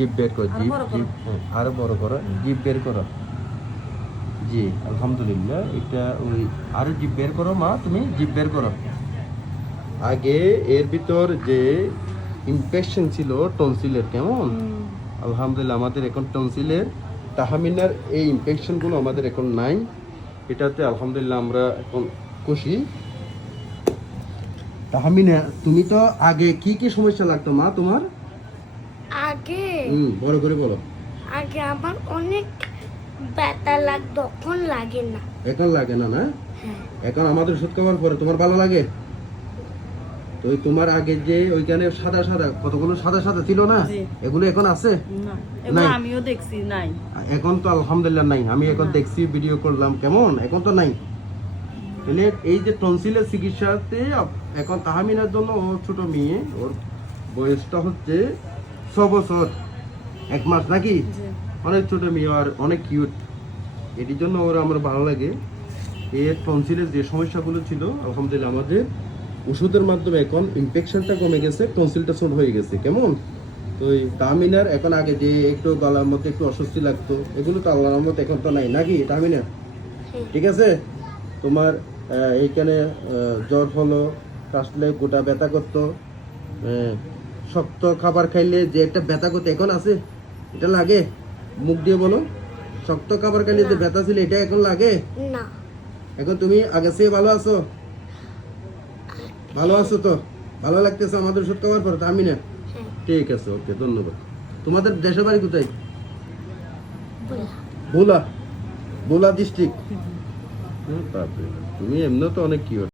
জিভ বের করো, জিভ জিভ আরো বড় করো, জিভ বের করো। জি আলহামদুলিল্লাহ, এটা ওই আরো জিভ বের করো মা, তুমি জিভ বের করো। আগে এর ভিতর যে ইনফেকশন ছিল টনসিলের, কেমন আলহামদুলিল্লাহ আমাদের এখন টনসিলের তাহমিনার এই ইনফেকশনগুলো আমাদের এখন নাই। এটাতে আলহামদুলিল্লাহ আমরা এখন খুশি। তাহমিনা, তুমি তো আগে কি কি সমস্যা লাগতো মা তোমার? আগে বড় করে বলো। আগে আমার অনেক ব্যথা লাগতো, এখন লাগে না। এখন লাগে না? না, হ্যাঁ। এখন আমাদের ওষুধ খাওয়ার পরে তোমার ভালো লাগে? তো তোমার আগে যে ওইখানে সাদা সাদা কতগুলো সাদা সাদা ছিল না, এগুলো এখন আছে? না, এগুলো আমিও দেখছি নাই। এখন তো আলহামদুলিল্লাহ নাই, আমি এখন দেখছি, ভিডিও করলাম, কেমন এখন তো নাই। তাহলে এই যে টনসিলের চিকিৎসাতে এখন তাহমিনার জন্য, ও ছোট মেয়ে, ওর বয়সটা হচ্ছে 6 বছর 1 মাস নাকি, অনেক ছোট মেয়ে আর অনেক কিউট। এটির জন্য ওর আমার ভালো লাগে। এর টনসিলের যে সমস্যাগুলো ছিল আলহামদুলিল্লাহ আমাদের ওষুধের মাধ্যমে এখন ইনফেকশনটা কমে গেছে, টনসিলটা ছোট হয়ে গেছে, কেমন। তো এই তাহমিনার এখন আগে যে একটু গলার মধ্যে একটু অস্বস্তি লাগতো, এগুলো তো আল্লাহর রহমত এখন তো নাই নাকি তাহমিনা? ঠিক আছে। তোমার এইখানে জ্বর হলো, কাশলে গোটা ব্যথা করতো, শক্ত খাবার খাইলে যে একটা ব্যথা করতো, এখন আছে? এটা লাগে? মুখ দিয়ে বলো, শক্ত খাবার খাইলে যে ব্যথা ছিল এটা এখন লাগে না। এখন তুমি আগে চেয়ে ভালো আছো? ভালো আছো তো? ভালো লাগতেছে আমাদের ওষুধ খাওয়ার পর তাহমিনা? ঠিক আছে, ওকে, ধন্যবাদ। তোমাদের দেশের বাড়ি কোথায়? ভোলা, ভোলা ডিস্ট্রিক্ট। তুমি এমনি তো অনেক কিউট।